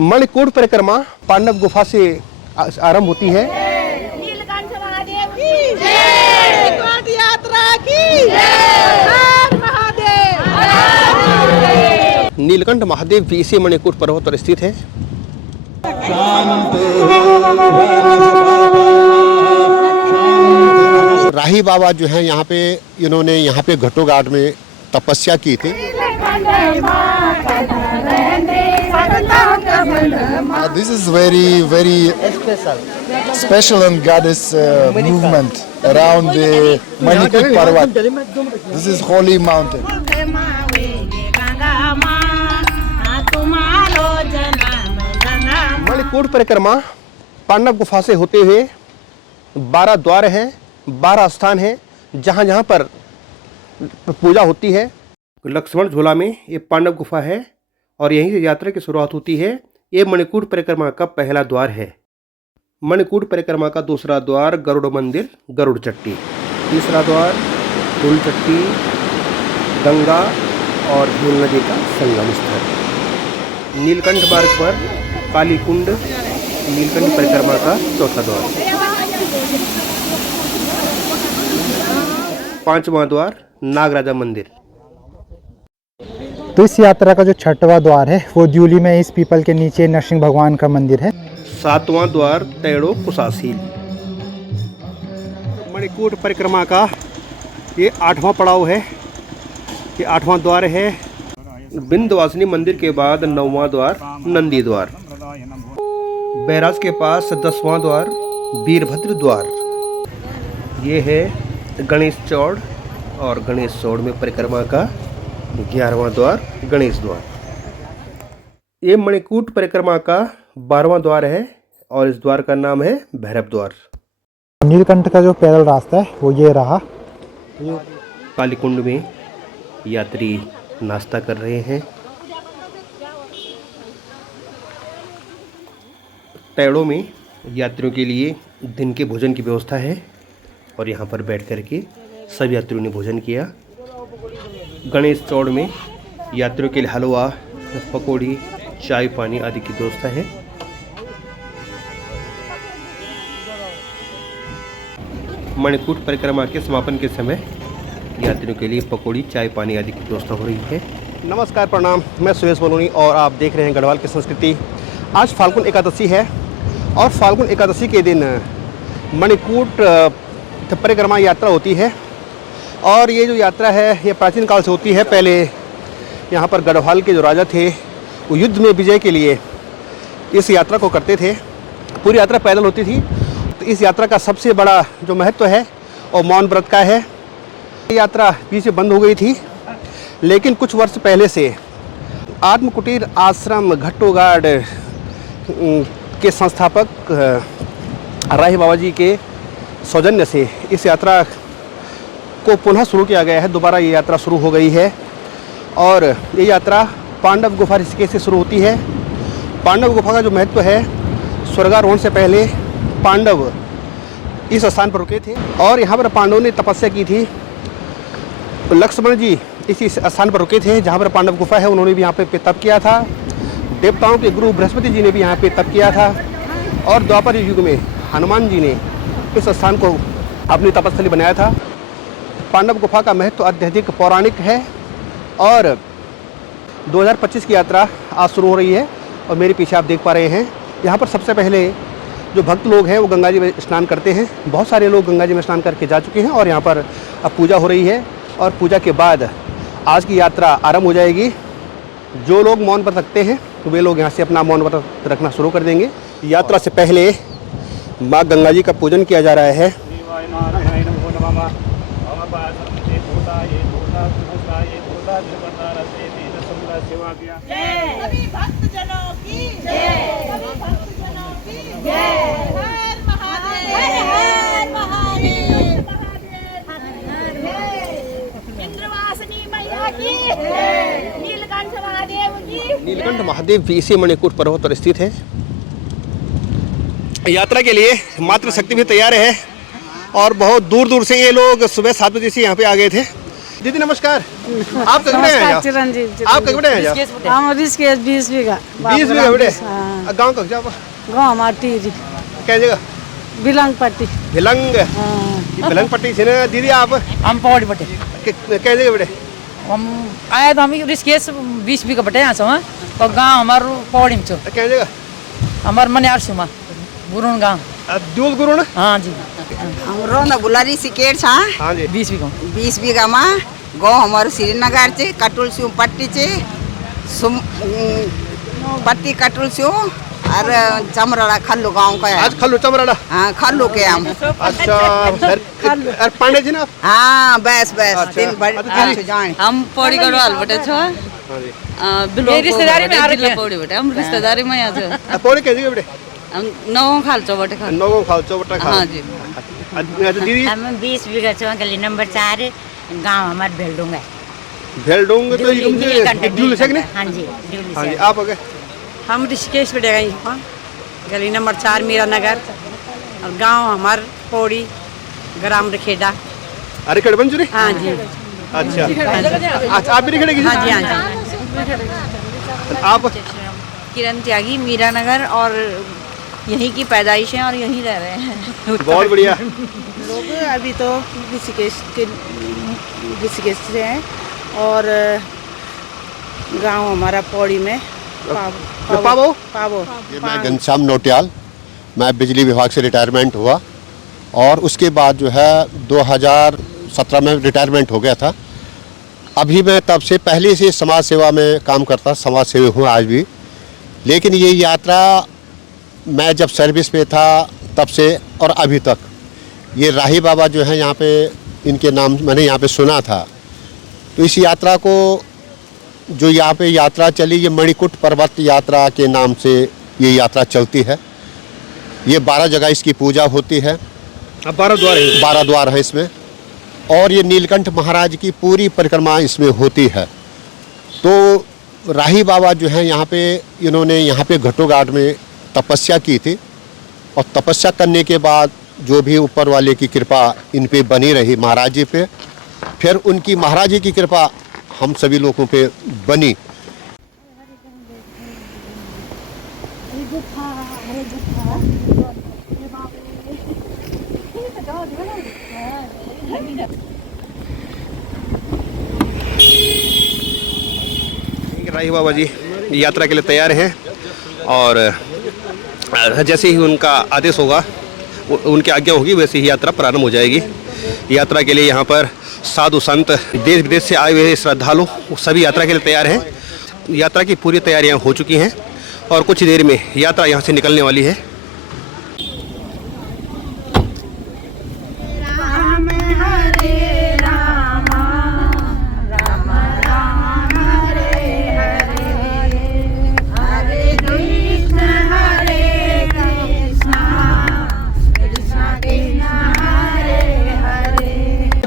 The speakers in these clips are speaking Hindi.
मणिकूट परिक्रमा पांडव गुफा से आरंभ होती है। नीलकंठ महादेव की जय, मणिकूट यात्रा की जय, हर महादेव। नीलकंठ महादेव भी इसी मणिकूट पर्वत पर स्थित है। राही बाबा जो है यहाँ पे, इन्होंने यहाँ पे घटो घाट में तपस्या की थी। This is very special and goddess movement around the Manikut Parvat. This is holy mountain. Manikoot परिक्रमा पांडव गुफा से होते हुए 12 द्वार हैं, 12 स्थान हैं जहाँ जहाँ पर पूजा होती है। लक्ष्मण झूला में ये पांडव गुफा है और यहीं से यात्रा की शुरुआत होती है। ये मणिकूट परिक्रमा का पहला द्वार है। मणिकूट परिक्रमा का दूसरा द्वार गरुड़ मंदिर गरुड़ चट्टी, तीसरा द्वार फूल चट्टी, गंगा और हील नदी का संगम स्थल। नीलकंठ मार्ग पर काली कुंड नीलकंठ परिक्रमा का चौथा द्वार। पांचवा द्वार नागराजा मंदिर। तो इस यात्रा का जो छठवां द्वार है वो द्यूली में इस पीपल के नीचे नरसिंह भगवान का मंदिर है। सातवां द्वार तैड़ो कुशासील। मणिकूट परिक्रमा का ये 8वां पड़ाव है। ये 8वां द्वार है। विंध्यवासिनी मंदिर के बाद 9वां द्वार नंदी द्वार। बैराज के पास 10वां द्वार वीरभद्र द्वार। ये है गणेश चौड़ और गणेश चौड़ में परिक्रमा का 11वां द्वार गणेश द्वार। ये मणिकूट परिक्रमा का 12वां द्वार है और इस द्वार का नाम है भैरव द्वार। नीलकंठ का जो पैदल रास्ता है वो ये रहा। कालीकुंड में यात्री नाश्ता कर रहे हैं। तैड़ों में यात्रियों के लिए दिन के भोजन की व्यवस्था है और यहाँ पर बैठ कर के सब यात्रियों ने भोजन किया। गणेश चौड़ में यात्रियों के लिए हलवा, पकौड़ी, चाय पानी आदि की व्यवस्था है। मणिकूट परिक्रमा के समापन के समय यात्रियों के लिए पकौड़ी, चाय पानी आदि की व्यवस्था हो रही है। नमस्कार, प्रणाम। मैं सुरेश बलूनी और आप देख रहे हैं गढ़वाल की संस्कृति। आज फाल्गुन एकादशी है और फाल्गुन एकादशी के दिन मणिकूट परिक्रमा यात्रा होती है। और ये जो यात्रा है ये प्राचीन काल से होती है। पहले यहाँ पर गढ़वाल के जो राजा थे वो युद्ध में विजय के लिए इस यात्रा को करते थे। पूरी यात्रा पैदल होती थी। तो इस यात्रा का सबसे बड़ा जो महत्व है वो मौन व्रत का है। ये यात्रा बीच में बंद हो गई थी, लेकिन कुछ वर्ष पहले से आत्मकुटीर आश्रम घट्टोगाड़ के संस्थापक राही बाबा जी के सौजन्य से इस यात्रा को पुनः शुरू किया गया है। दोबारा ये यात्रा शुरू हो गई है और ये यात्रा पांडव गुफा ऋषिकेश से शुरू होती है। पांडव गुफा का जो महत्व है, स्वर्गारोहण से पहले पांडव इस स्थान पर रुके थे और यहाँ पर पांडवों ने तपस्या की थी। लक्ष्मण जी इसी स्थान पर रुके थे जहाँ पर पांडव गुफा है। उन्होंने भी यहाँ पे तप किया था। देवताओं के गुरु बृहस्पति जी ने भी यहाँ पे तप किया था और द्वापर युग में हनुमान जी ने इस स्थान को अपनी तपस्थली बनाया था। पांडव गुफा का महत्व अत्यधिक पौराणिक है और 2025 की यात्रा आज शुरू हो रही है और मेरे पीछे आप देख पा रहे हैं यहाँ पर सबसे पहले जो भक्त लोग हैं वो गंगा जी में स्नान करते हैं। बहुत सारे लोग गंगा जी में स्नान करके जा चुके हैं और यहाँ पर अब पूजा हो रही है और पूजा के बाद आज की यात्रा आरंभ हो जाएगी। जो लोग मौन व्रत रखते हैं तो वे लोग यहाँ से अपना मौन व्रत रखना शुरू कर देंगे। यात्रा से पहले माँ गंगा जी का पूजन किया जा रहा है। सभी भक्तजनों की जय, सभी भक्तजनों की जय, हर महादेव, हर महादेव, इंद्रवासिनी मैया की जय, नीलकंठ महादेव की। नीलकंठ महादेव भी इसी मणिकूट पर्वत पर स्थित है। यात्रा के लिए मातृ शक्ति भी तैयार है और बहुत दूर दूर से ये लोग सुबह 7 बजे से यहाँ पे आ गए थे। दीदी नमस्कार। आप कहाँ हैं? आप कहाँ हैं? हम ऋषिकेश 20 बीघा 20 बीघा बेटे। हाँ। गाँव कहाँ जाओ? गाँव हमारा टीरी क्या जगह? बिलंग पट्टी। भिलंग। हाँ। ये भिलंग पट्टी से ना दीदी आप हम पौड़ी बटे क्या जगह बेटे? हम आए तो हम ऋषिकेश 20 बीघा बटे यहाँ से और गाँव हमारे पौड़ी में छो क्या जगह? हमारे मनियार सुमा गुरुन गाँव। दूल गुरु ना? हाँ जी हाम्रो न बुलारी सिकेट छ हाँ जी 20 बीघा 20 बिघामा गाउँ हाम्रो श्रीनगर चाहिँ कटुल सिउ पट्टी चाहिँ सुम पट्टी कटुल सिउ और चमराड़ा खल्लू गाँव का है। आज खल्लू चमराड़ा। हाँ खल्लू के हम। अच्छा और पांडे जी ना? हाँ बस अच्छा। दिन भर अच्छा। जाए। हम पौड़ी गढ़वाल बटे छो रिश्तेदारी में आ रखे हैं। पौड़ी बटे हम रिश्तेदारी में यहाँ छो पौड़े क्या जगह बेटे? हम नौ खालचो बटे खा नौ खालचो बटा खा। हाँ जी दीदी हम 20 बीघा छो गली नंबर 4 गांव हमार भेलडुंग है। भेलडुंग तो ये ड्यूल से नहीं? हाँ जी ड्यूल हाँ जी से। आप हो गए? हम ऋषिकेश बटे गई गली नंबर 4 मीरा नगर और गांव हमार पौड़ी ग्राम रखेड़ा। अरे कड़बंजुरी? हाँ जी। अच्छा अच्छा आप भी खड़े की? हाँ जी हाँ जी। आप? किरण त्यागी मीरा नगर और यहीं की पैदाइश है और यहीं रह रहे हैं। बहुत बढ़िया। लोग अभी तो ऋषिकेश से हैं और गांव हमारा पौड़ी में पावो। ये मैं घनश्याम नोटियाल, मैं बिजली विभाग से रिटायरमेंट हुआ और उसके बाद जो है 2017 में रिटायरमेंट हो गया था। अभी मैं तब से पहले से समाज सेवा में काम करता, समाज सेवी हूँ आज भी। लेकिन ये यात्रा मैं जब सर्विस में था तब से और अभी तक, ये राही बाबा जो है यहाँ पे, इनके नाम मैंने यहाँ पे सुना था। तो इस यात्रा को जो यहाँ पे यात्रा चली, ये मणिकूट पर्वत यात्रा के नाम से ये यात्रा चलती है। ये 12 जगह इसकी पूजा होती है। अब 12 द्वार है। 12 द्वार है इसमें और ये नीलकंठ महाराज की पूरी परिक्रमा इसमें होती है। तो राही बाबा जो है यहाँ पे, इन्होंने यहाँ पे घाटों घाट में तपस्या की थी और तपस्या करने के बाद जो भी ऊपर वाले की कृपा इन पे बनी रही महाराज जी पे, फिर उनकी महाराज जी की कृपा हम सभी लोगों पे बनी। राही बाबा जी यात्रा के लिए तैयार हैं और जैसे ही उनका आदेश होगा, उनकी आज्ञा होगी, वैसे ही यात्रा प्रारंभ हो जाएगी। यात्रा के लिए यहाँ पर साधु संत, देश विदेश से आए हुए श्रद्धालु सभी यात्रा के लिए तैयार हैं। यात्रा की पूरी तैयारियाँ हो चुकी हैं और कुछ देर में यात्रा यहाँ से निकलने वाली है।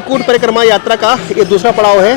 कूट परिक्रमा यात्रा का ये दूसरा पड़ाव है।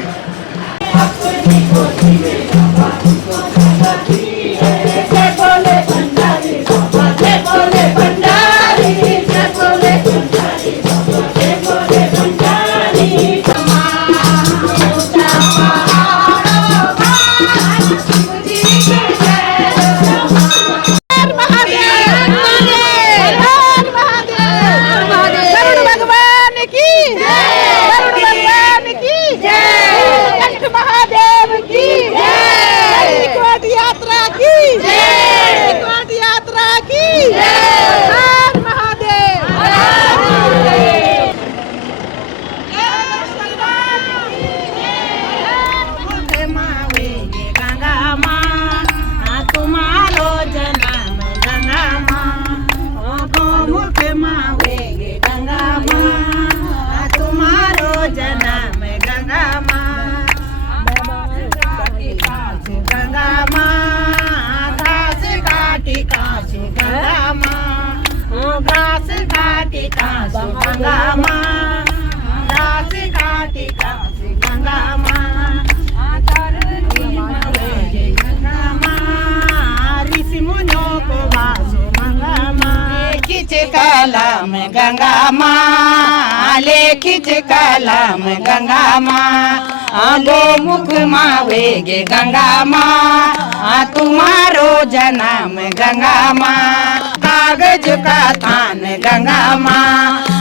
गंगा माँ लेखित कला जन्म गंगा माँ गोमुख माँ वेगे गंगा माँ तुम्हारो जन्म गंगा माँ कागज का थान गंगा माँ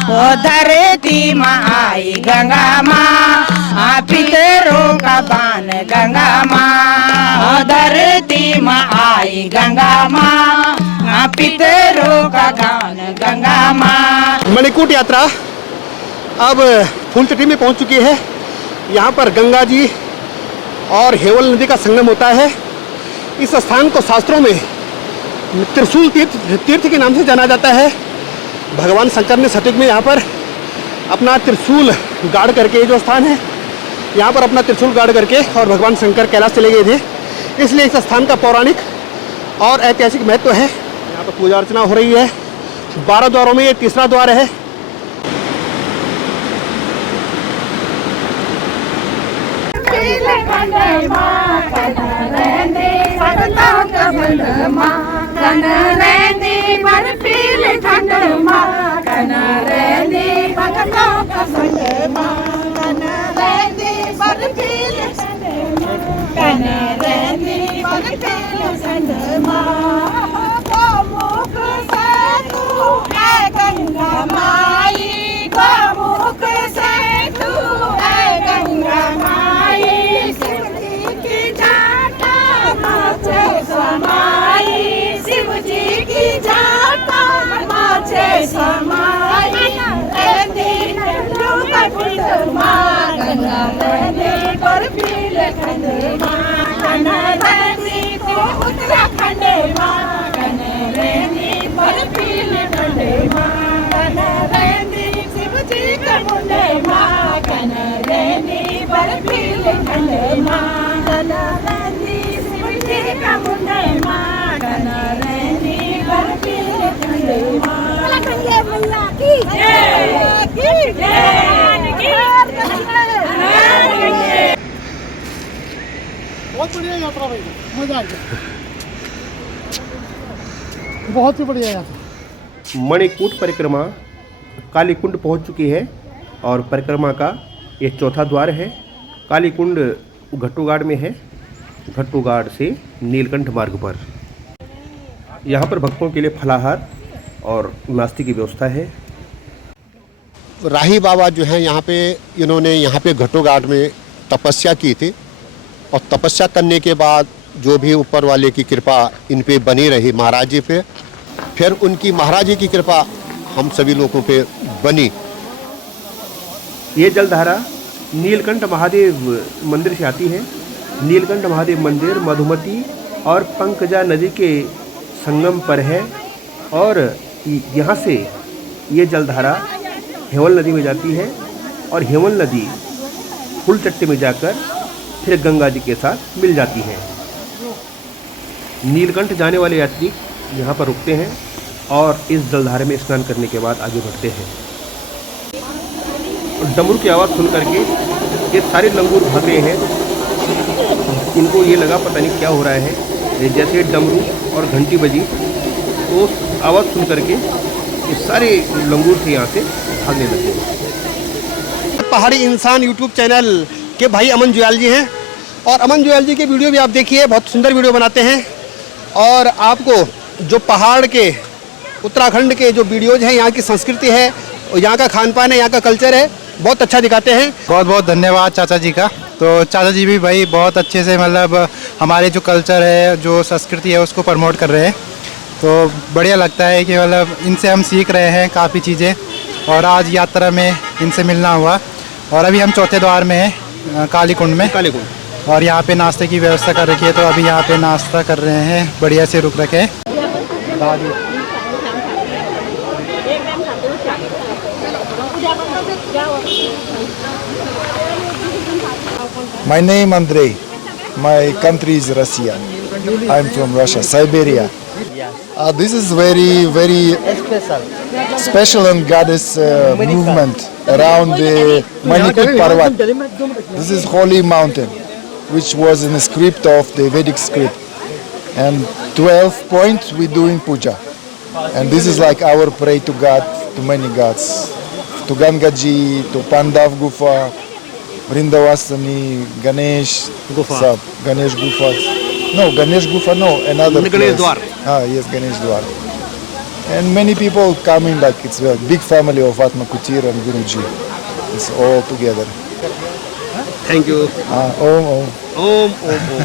ओ धरती माँ आई गंगा माँ पितरों का बान गंगा माँ धरती माँ आई गंगा माँ पितरों का गान गंगा माँ। मणिकूट यात्रा अब फूलचट्टी में पहुंच चुकी है। यहाँ पर गंगा जी और हेवल नदी का संगम होता है। इस स्थान को शास्त्रों में त्रिशूल तीर्थ के नाम से जाना जाता है। भगवान शंकर ने सतयुग में यहाँ पर अपना त्रिशूल गाड़ करके, जो स्थान है यहाँ पर अपना त्रिशूल गाड़ करके और भगवान शंकर कैलाश चले गए थे, इसलिए इस स्थान का पौराणिक और ऐतिहासिक महत्व है। यहाँ पर पूजा अर्चना हो रही है। 12 द्वारों में ये तीसरा द्वार है। बहुत बढ़िया यात्रा भाई, मजा आ गया, बहुत ही बढ़िया यात्रा। मणिकूट परिक्रमा कालीकुंड पहुंच चुकी है और परिक्रमा का ये चौथा द्वार है। कालीकुंड घट्टूगाड़ में है। घट्टूगाड़ से नीलकंठ मार्ग पर यहाँ पर भक्तों के लिए फलाहार और नाश्ते की व्यवस्था है। राही बाबा जो है यहाँ पे, इन्होंने यहाँ पे घट्टूगाड़ में तपस्या की थी और तपस्या करने के बाद जो भी ऊपर वाले की कृपा इन पे बनी रही महाराज जी पे, फिर उनकी महाराज जी की कृपा हम सभी लोगों पे बनी। ये जलधारा नीलकंठ महादेव मंदिर से आती है। नीलकंठ महादेव मंदिर मधुमती और पंकजा नदी के संगम पर है और यहाँ से ये जलधारा हेवल नदी में जाती है और हेवल नदी फूलचट्टी में जाकर फिर गंगा जी के साथ मिल जाती है। नीलकंठ जाने वाले यात्री यहाँ पर रुकते हैं और इस जलधारे में स्नान करने के बाद आगे बढ़ते हैं। डमरू की आवाज़ सुन करके ये सारे लंगूर भाग रहे हैं। इनको ये लगा पता नहीं क्या हो रहा है। जैसे डमरू और घंटी बजी तो आवाज़ सुन करके ये सारे लंगूर थे यहाँ से भागने लगे। पहाड़ी इंसान यूट्यूब चैनल के भाई अमन जुयाल जी हैं और अमन जुयाल जी के वीडियो भी आप देखिए, बहुत सुंदर वीडियो बनाते हैं और आपको जो पहाड़ के उत्तराखंड के जो वीडियोज हैं, यहाँ की संस्कृति है और यहाँ का खान पान है, यहाँ का कल्चर है, बहुत अच्छा दिखाते हैं। बहुत बहुत धन्यवाद चाचा जी का। तो चाचा जी भी भाई बहुत अच्छे से मतलब हमारे जो कल्चर है, जो संस्कृति है उसको प्रमोट कर रहे हैं। तो बढ़िया लगता है कि मतलब इनसे हम सीख रहे हैं काफ़ी चीज़ें और आज यात्रा में इनसे मिलना हुआ। और अभी हम चौथे द्वार में हैं कालीकुंड में। और यहाँ पे नाश्ते की व्यवस्था कर रखी है, तो अभी यहाँ पे नाश्ता कर रहे हैं, बढ़िया से रुक रखे हैं। My name Andrei. My country is Russia. I'm from Russia, Siberia. This is very special and goddess movement around the Manikut Parvat. This is holy mountain, which was in the script of the Vedic script. And 12 points we doing puja. And this is like our pray to God, to many gods. to Gangaji, to Pandav Gufa, Vrindavasani, Ganesh Gufa. Sab, Ganesh Gufa. No, Ganesh Gufa, no, another Ganesh place. Dwar. Ah, yes, Ganesh Dwar. And many people coming, like it's a big family of Atma Kutir and Guruji. It's all together. Thank you. Om Om. Om Om Om.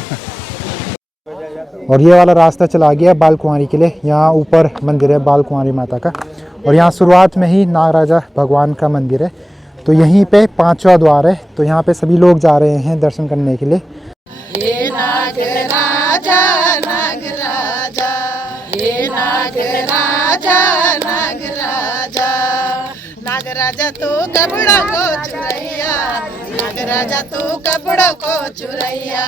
और ये वाला रास्ता चला गया बाल कुंवारी के लिए। यहाँ ऊपर मंदिर है बाल कुंवारी माता का, और यहाँ शुरुआत में ही नागराजा भगवान का मंदिर है। तो यहीं पे 5वां द्वार है, तो यहाँ पे सभी लोग जा रहे हैं दर्शन करने के लिए। हे नागराजा नागराजा, हे नागराजा नागराजा, नागराजा तू कपड़ों को चुरैया, नागराजा तू कपड़ों को चुरैया।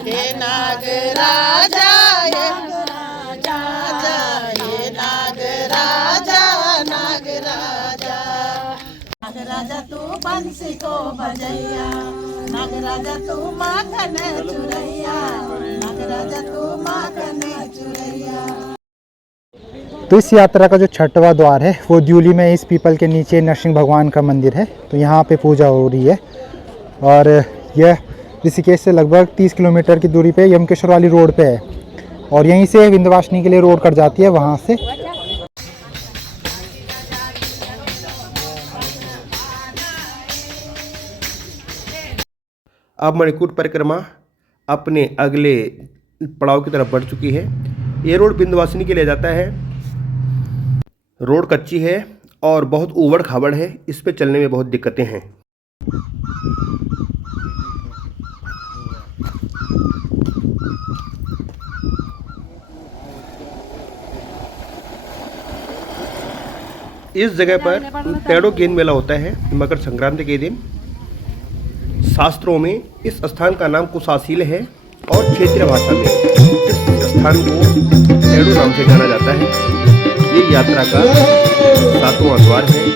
हे नागराजा हे नागराजा, हे नागराजा नागराजा, नागराजा तू बंसी को बजैया, नागराजा तू माखन चुरैया, नागराजा तू माखन चुरैया। तो इस यात्रा का जो 6वां द्वार है वो द्यूली में इस पीपल के नीचे नरसिंह भगवान का मंदिर है। तो यहाँ पे पूजा हो रही है, और यह ऋषिकेश से लगभग 30 किलोमीटर की दूरी पे यमकेश्वर वाली रोड पे है, और यहीं से विंध्यवासिनी के लिए रोड कट जाती है वहाँ से। अब मणिकूट परिक्रमा अपने अगले पड़ाव की तरफ बढ़ चुकी है। ये रोड विंध्यवासिनी के लिए जाता है। रोड कच्ची है और बहुत ऊबड़ खाबड़ है, इस पे चलने में बहुत दिक्कतें हैं। इस जगह पर तेड़ो गेंद मेला होता है मकर संक्रांति के दिन। शास्त्रों में इस स्थान का नाम कुशासील है और क्षेत्रीय भाषा में इस स्थान को तेड़ो नाम से जाना जाता है। ये यात्रा का 7वां द्वार है।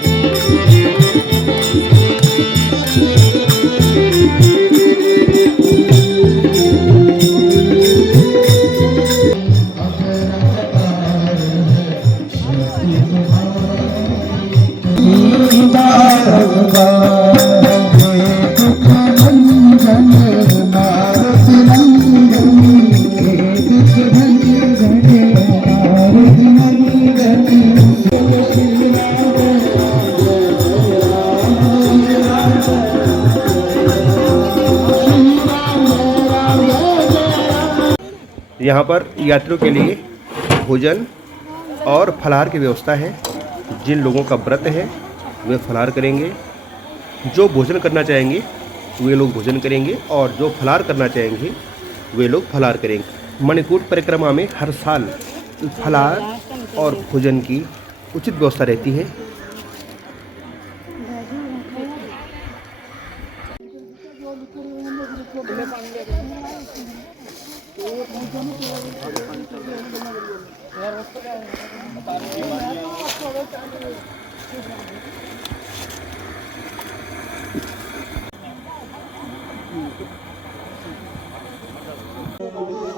यहाँ पर यात्रियों के लिए भोजन और फलाहार की व्यवस्था है। जिन लोगों का व्रत है वे फलाहार करेंगे, जो भोजन करना चाहेंगे वे लोग भोजन करेंगे, और जो फलाहार करना चाहेंगे वे लोग फलाहार करेंगे। मणिकूट परिक्रमा में हर साल फलाहार और भोजन की उचित व्यवस्था रहती है।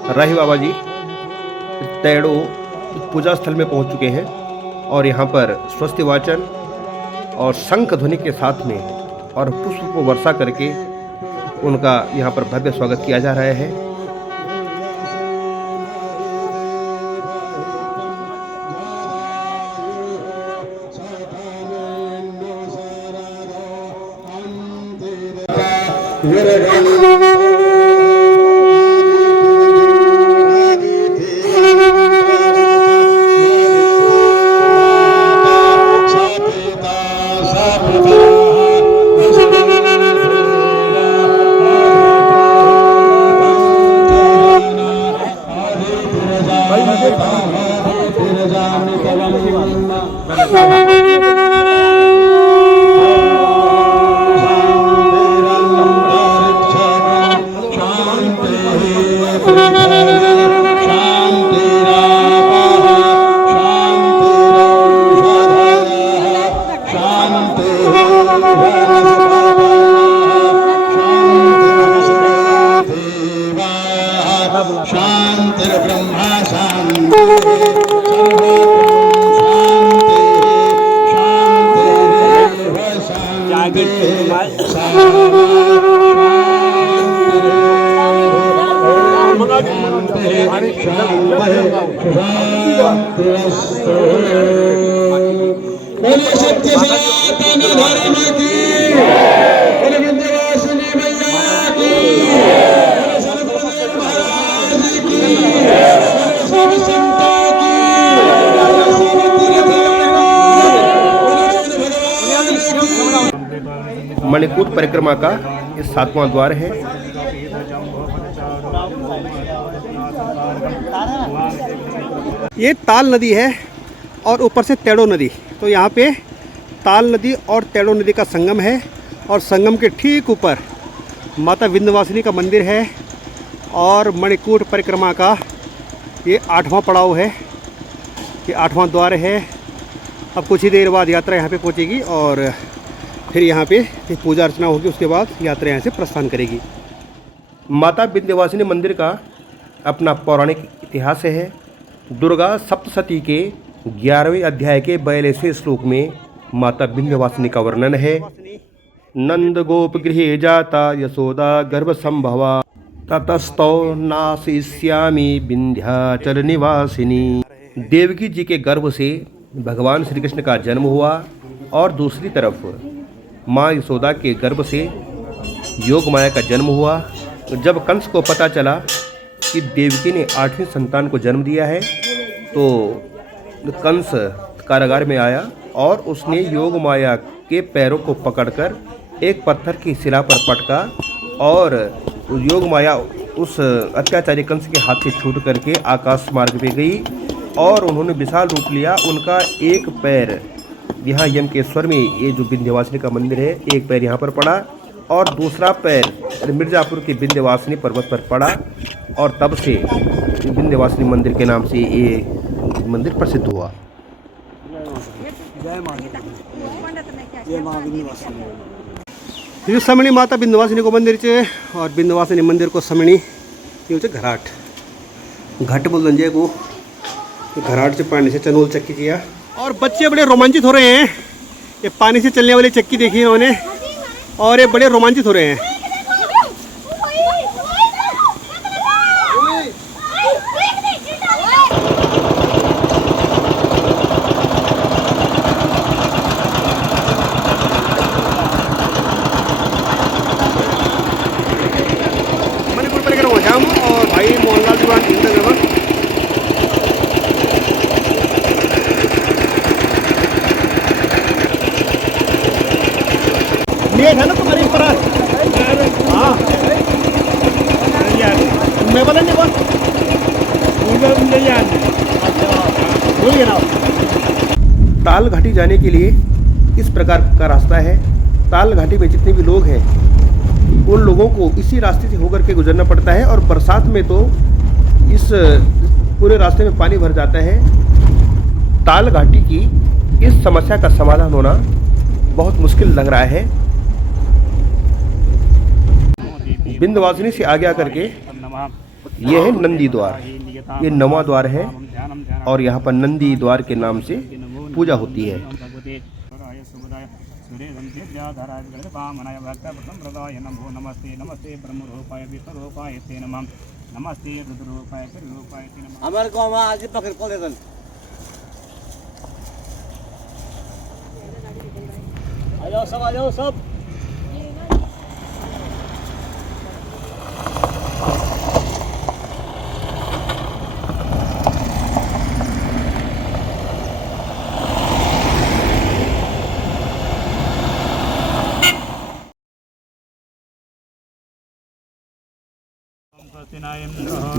राही बाबा जी तेड़ो पूजा स्थल में पहुंच चुके हैं, और यहाँ पर स्वस्ति वाचन और शंख ध्वनि के साथ में और पुष्प को वर्षा करके उनका यहाँ पर भव्य स्वागत किया जा रहा है। मणिकूट परिक्रमा का ये 7वां द्वार है। ये ताल नदी है और ऊपर से तेड़ो नदी। तो यहाँ पे ताल नदी और तेड़ो नदी का संगम है और संगम के ठीक ऊपर माता विंध्यवासिनी का मंदिर है और मणिकूट परिक्रमा का ये 8वां पड़ाव है, ये 8वां द्वार है। अब कुछ ही देर बाद यात्रा यहाँ पे पहुँचेगी और फिर यहाँ पे पूजा अर्चना होगी, उसके बाद यात्रा यहाँ से प्रस्थान करेगी। माता विंध्यवासिनी मंदिर का अपना पौराणिक इतिहास है। दुर्गा सप्तशती के 11वें अध्याय के 42वें श्लोक में माता विंध्यवासिनी का वर्णन है। नंद गोप गृहे जाता यशोदा गर्भ संभवा ततस्तो नाशिष्यामि विंध्याचल निवासिनी। देवकी जी के गर्भ से भगवान श्री कृष्ण का जन्म हुआ और दूसरी तरफ माँ यशोदा के गर्भ से योग माया का जन्म हुआ। जब कंस को पता चला कि देवकी ने 8वीं संतान को जन्म दिया है तो कंस कारागार में आया और उसने योग माया के पैरों को पकड़कर एक पत्थर की शिला पर पटका और योग माया उस अत्याचारी कंस के हाथ से छूट करके आकाश मार्ग पे गई और उन्होंने विशाल रूप लिया। उनका एक पैर यहाँ यमकेश्वर में, ये जो विंध्यवासिनी का मंदिर है, एक पैर यहाँ पर पड़ा और दूसरा पैर मिर्ज़ापुर के विंध्यवासिनी पर्वत पर पड़ा और तब से विंध्यवासिनी मंदिर के नाम से ये मंदिर प्रसिद्ध हुआ। ये समणी माता विंध्यवासिनी को मंदिर चे और विंध्यवासिनी मंदिर को समणी ये घराट घाट बोल दंजे को घराट से पानी से चनोल चक्की किया और बच्चे बड़े रोमांचित हो रहे हैं। ये पानी से चलने वाली चक्की देखी इन्होंने और ये बड़े रोमांचित हो रहे हैं। मणिकूट परिक्रमा हो जाम और भाई मोहनलाल दीवान ये है ना तुम्हारी पर हाँ मैं बोला नहीं बोल बोलिए ना। ताल घाटी जाने के लिए इस प्रकार का रास्ता है। ताल घाटी में जितने भी लोग हैं उन लोगों को इसी रास्ते से होकर के गुजरना पड़ता है और बरसात में तो इस पूरे रास्ते में पानी भर जाता है। ताल घाटी की इस समस्या का समाधान होना बहुत मुश्किल लग रहा है। विंध्यवासिनी से आगे आकर के ये है नंदी द्वार, ये 9वां द्वार है और यहाँ पर नंदी द्वार के नाम से पूजा होती है। हमारे गाँव में आज पकड़ को लेकर आ जाओ सब।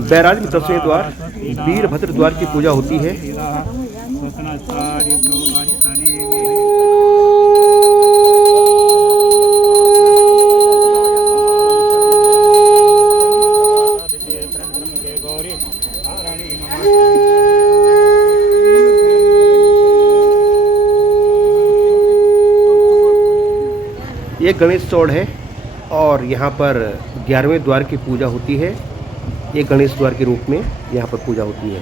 बैराज में 10वें द्वार वीरभद्र द्वार की पूजा होती है। ये गणेश चौड़ है और यहाँ पर 11वें द्वार की पूजा होती है। ये गणेश द्वार के रूप में यहाँ पर पूजा होती है।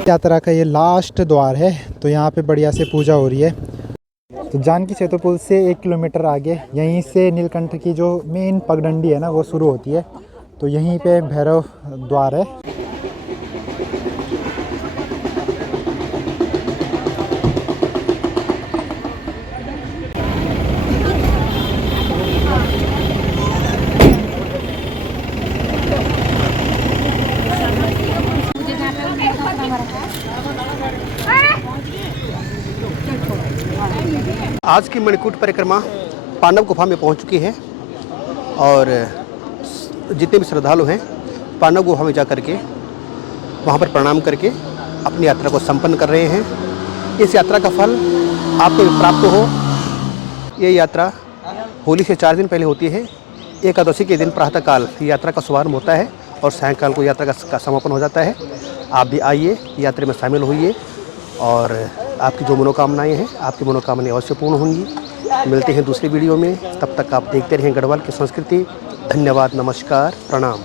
यात्रा का ये लास्ट द्वार है, तो यहाँ पे बढ़िया से पूजा हो रही है। तो जानकी सेतु पुल से 1 किलोमीटर आगे यहीं से नीलकंठ की जो मेन पगडंडी है ना वो शुरू होती है। तो यहीं पे भैरव द्वार है। आज की मणिकूट परिक्रमा पांडव गुफा में पहुंच चुकी है और जितने भी श्रद्धालु हैं पांडव गुफा में जा करके वहां पर प्रणाम करके अपनी यात्रा को संपन्न कर रहे हैं। इस यात्रा का फल आपको प्राप्त हो। ये यात्रा होली से 4 दिन पहले होती है। एकादशी के दिन प्रातःकाल यात्रा का शुभारंभ होता है और सायंकाल को यात्रा का समापन हो जाता है। आप भी आइए, यात्रा में शामिल होइए और आपकी जो मनोकामनाएं हैं आपकी मनोकामनाएं अवश्य पूर्ण होंगी। मिलते हैं दूसरी वीडियो में, तब तक आप देखते रहें गढ़वाल की संस्कृति। धन्यवाद, नमस्कार, प्रणाम।